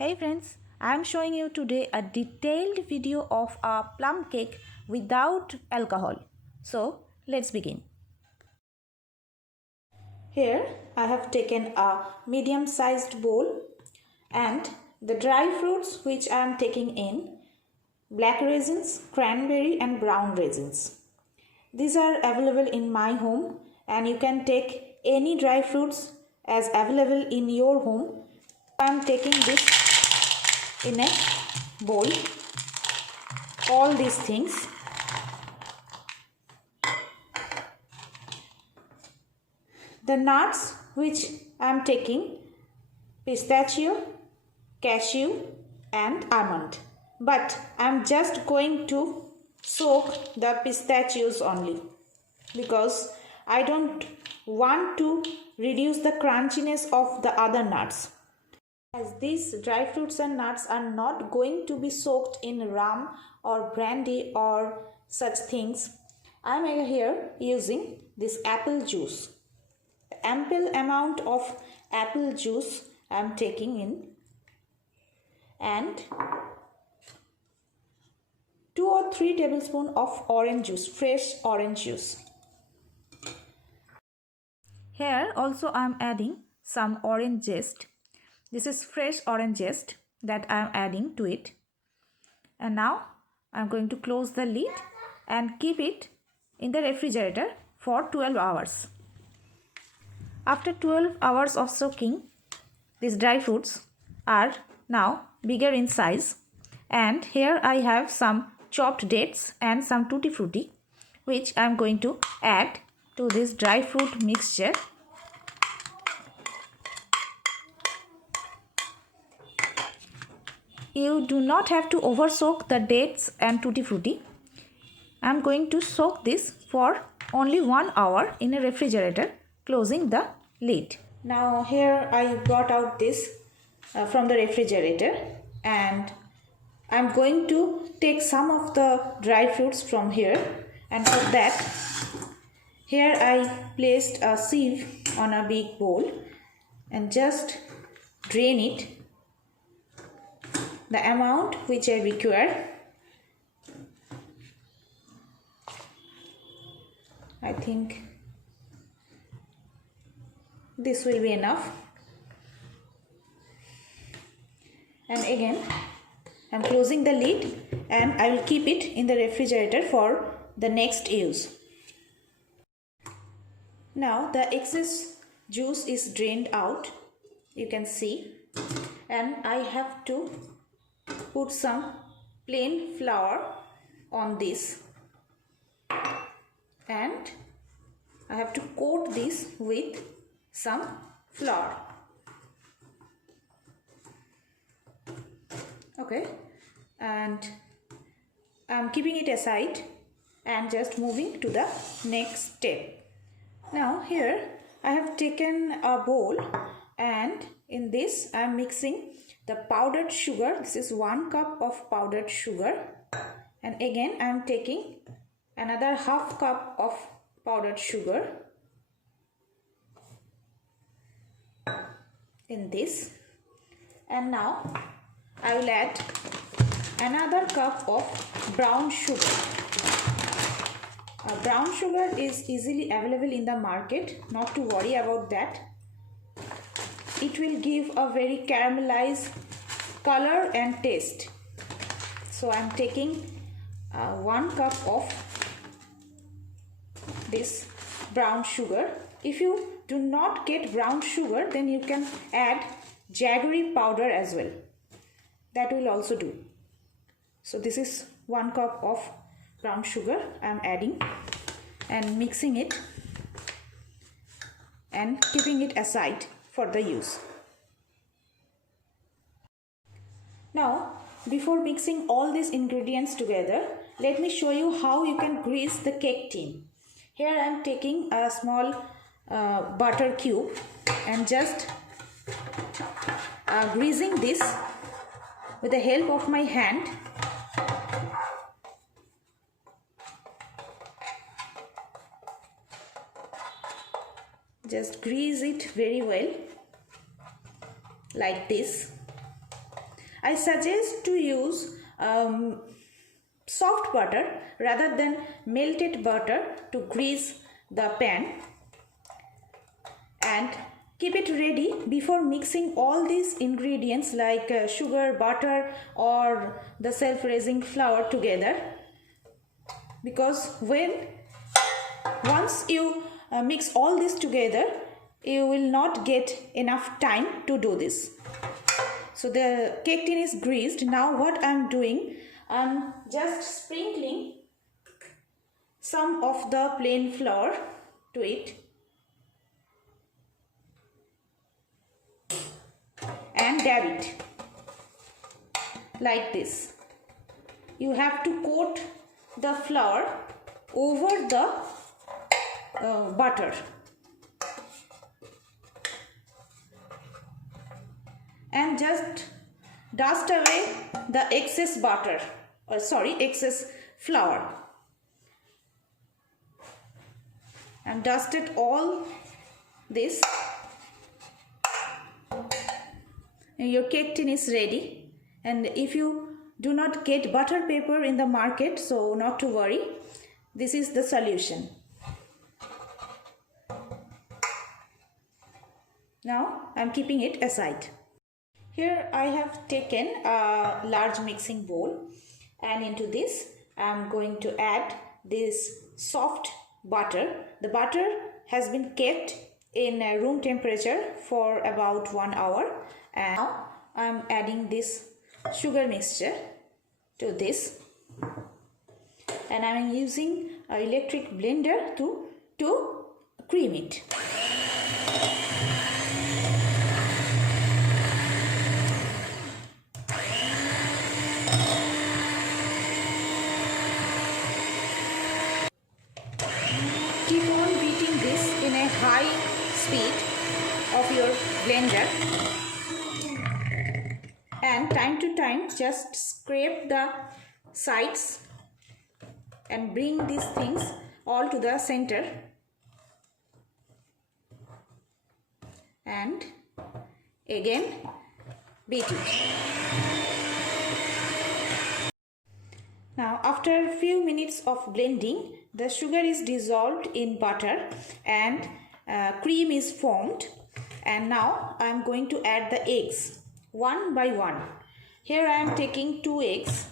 Hey friends, I am showing you today a detailed video of a plum cake without alcohol. So let's begin. Here I have taken a medium sized bowl and the dry fruits which I am taking in black raisins, cranberry and brown raisins. These are available in my home and you can take any dry fruits as available in your home. I am taking this in a bowl, all these things. The nuts which I am taking, pistachio, cashew and almond. But I am just going to soak the pistachios only because I don't want to reduce the crunchiness of the other nuts. As these dry fruits and nuts are not going to be soaked in rum or brandy or such things, I am here using this apple juice. Ample amount of apple juice I am taking in and 2 or 3 tablespoons of orange juice, fresh orange juice. Here also I am adding some orange zest. This is fresh orange zest that I am adding to it. And now I am going to close the lid and keep it in the refrigerator for 12 hours. After 12 hours of soaking, these dry fruits are now bigger in size. And here I have some chopped dates and some tutti frutti which I am going to add to this dry fruit mixture. You do not have to over soak the dates and tutti frutti. I am going to soak this for only 1 hour in a refrigerator, closing the lid. Now here I brought out this from the refrigerator and I am going to take some of the dry fruits from here, and for that here I placed a sieve on a big bowl and just drain it the amount which I require. I think this will be enough. And again I am closing the lid and I will keep it in the refrigerator for the next use. Now the excess juice is drained out, you can see, and I have to put some plain flour on this and I have to coat this with some flour. Okay, and I am keeping it aside and just moving to the next step. Now here I have taken a bowl and in this I am mixing the powdered sugar. This is 1 cup of powdered sugar, and again I am taking another half cup of powdered sugar in this, and now I will add another cup of brown sugar. Brown sugar is easily available in the market, not to worry about that. It will give a very caramelized color and taste. So I am taking 1 cup of this brown sugar. If you do not get brown sugar, then you can add jaggery powder as well. That will also do. So this is 1 cup of brown sugar I am adding and mixing it and keeping it aside for the use. Now before mixing all these ingredients together, let me show you how you can grease the cake tin. Here I am taking a small butter cube and just greasing this with the help of my hand. Just grease it very well like this. I suggest to use soft butter rather than melted butter to grease the pan, and keep it ready before mixing all these ingredients like sugar, butter or the self-raising flour together, because once you mix all this together, you will not get enough time to do this. So the cake tin is greased. Now what I am doing, I am just sprinkling some of the plain flour to it and dab it like this. You have to coat the flour over the butter and just dust away the excess excess flour, and dust it all this, and your cake tin is ready. And if you do not get butter paper in the market, so not to worry, this is the solution. Now I am keeping it aside. Here I have taken a large mixing bowl, and into this I am going to add this soft butter. The butter has been kept in room temperature for about 1 hour, and now I am adding this sugar mixture to this, and I am using an electric blender to cream it. Keep on beating this in a high speed of your blender, and time to time just scrape the sides and bring these things all to the center, and again beat it. Now after a few minutes of blending, the sugar is dissolved in butter and cream is formed, and now I am going to add the eggs one by one. Here I am taking 2 eggs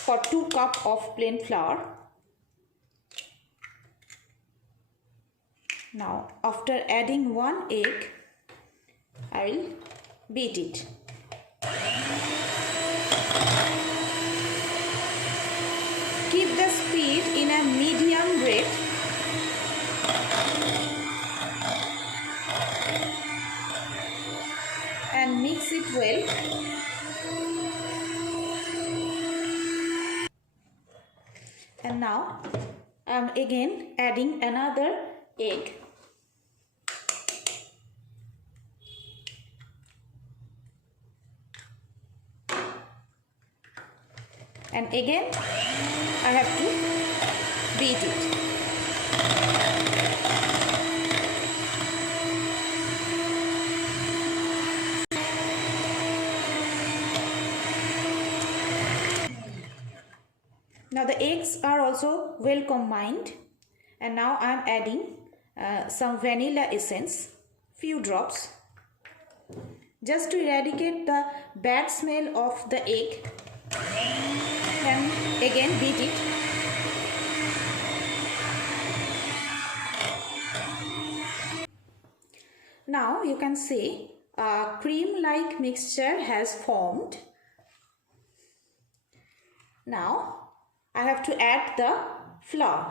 for 2 cups of plain flour. Now after adding 1 egg, I will beat it. Keep the speed in a medium rate. And mix it well. And now I am again adding another egg. And again I have to beat it. Now the eggs are also well combined, and now I am adding some vanilla essence, few drops, just to eradicate the bad smell of the egg, and again beat it. Now you can see a cream-like mixture has formed. Now I have to add the flour,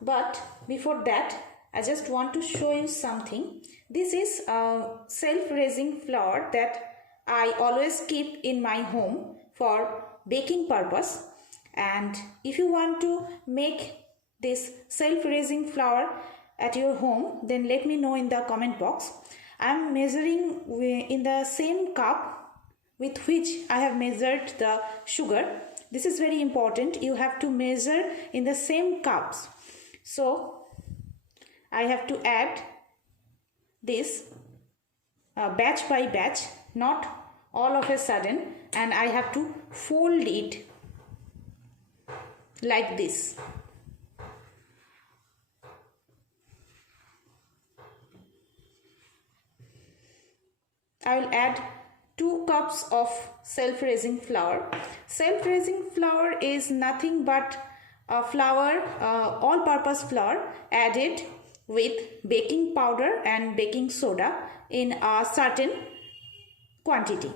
but before that I just want to show you something. This is a self-raising flour that I always keep in my home for baking purpose, and if you want to make this self-raising flour at your home, then let me know in the comment box. I am measuring in the same cup with which I have measured the sugar. This is very important. You have to measure in the same cups. So I have to add this batch by batch. not all of a sudden, and I have to fold it like this. I will add 2 cups of self-raising flour. Self-raising flour is nothing but a flour, all-purpose flour added with baking powder and baking soda in a certain quantity.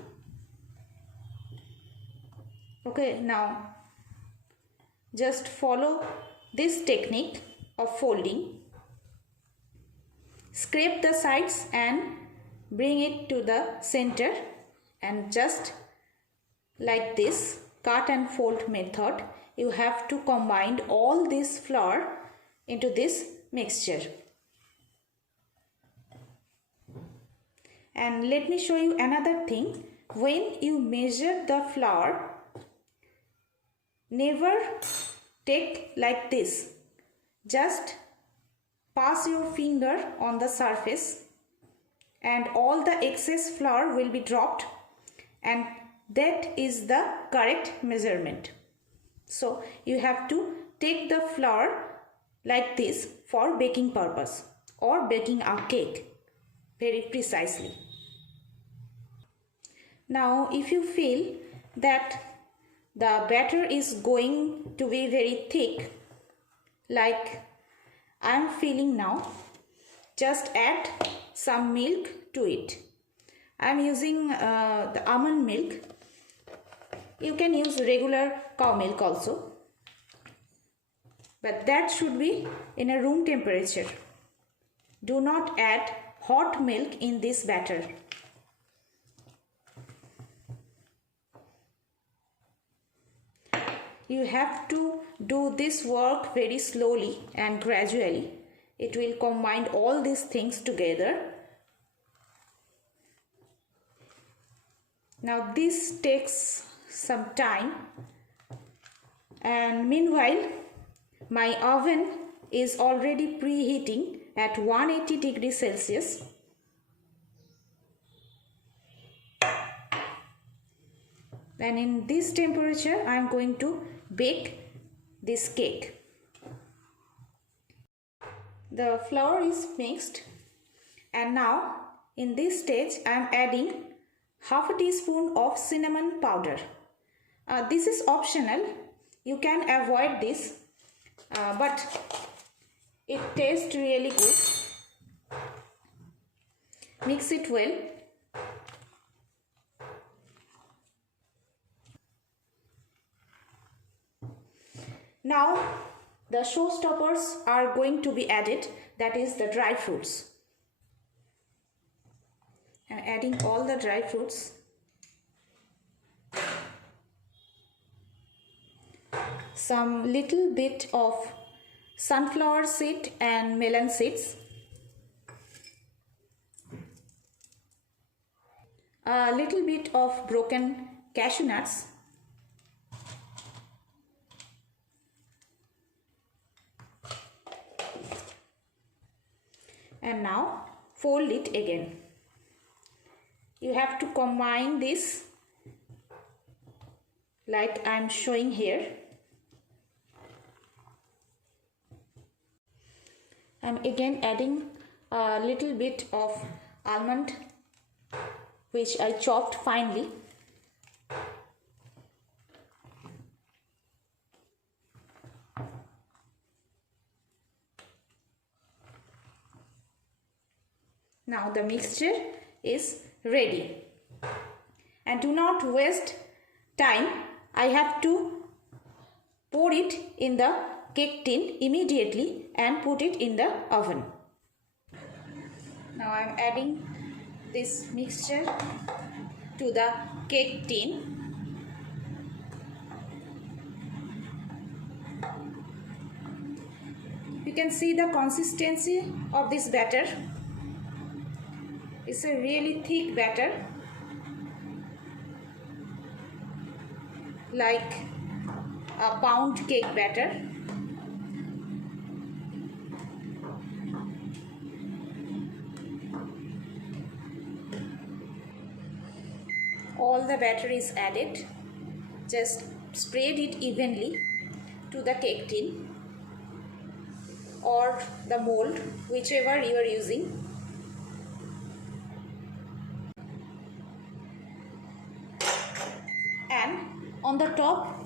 Okay, now just follow this technique of folding. Scrape the sides and bring it to the center, and just like this cut and fold method, you have to combine all this flour into this mixture. And let me show you another thing. When you measure the flour, never take like this. Just pass your finger on the surface and all the excess flour will be dropped, and that is the correct measurement. So you have to take the flour like this for baking purpose or baking a cake very precisely. Now if you feel that the batter is going to be very thick, like I am feeling now, just add some milk to it. I am using the almond milk. You can use regular cow milk also, but that should be in a room temperature. Do not add hot milk in this batter. You have to do this work very slowly and gradually. It will combine all these things together. Now this takes some time, and meanwhile my oven is already preheating at 180 degrees Celsius. And in this temperature I am going to bake this cake. The flour is mixed, and now in this stage I am adding half a teaspoon of cinnamon powder. This is optional. You can avoid this, but it tastes really good. Mix it well. Now the showstoppers are going to be added, that is the dry fruits. I am adding all the dry fruits. Some little bit of sunflower seed and melon seeds. A little bit of broken cashew nuts. And now fold it again. You have to combine this like I am showing here. I am again adding a little bit of almond which I chopped finely. Now the mixture is ready, and do not waste time. I have to pour it in the cake tin immediately and put it in the oven. Now I am adding this mixture to the cake tin. You can see the consistency of this batter. It's a really thick batter, like a pound cake batter. all the batter is added. Just spread it evenly to the cake tin or the mold, whichever you are using. And on the top,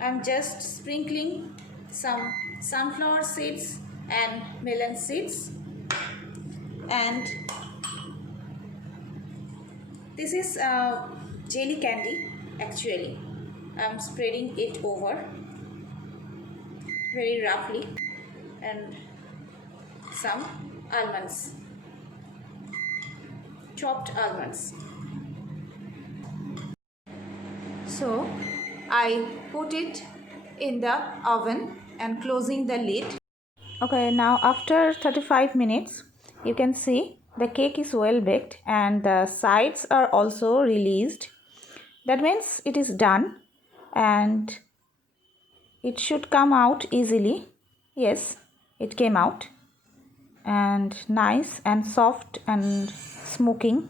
I'm just sprinkling some sunflower seeds and melon seeds, and this is jelly candy. Actually, I'm spreading it over very roughly, and some almonds, chopped almonds. So I put it in the oven and closing the lid. Okay, now after 35 minutes, you can see the cake is well baked and the sides are also released. That means it is done and it should come out easily. Yes, it came out, and nice and soft and smoking.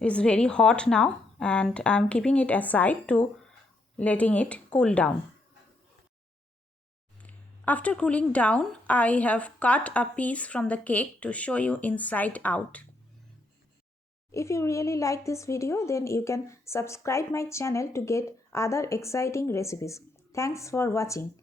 Is very hot now, and I'm keeping it aside to letting it cool down. After cooling down, I have cut a piece from the cake to show you inside out. If you really like this video, then you can subscribe my channel to get other exciting recipes. Thanks for watching.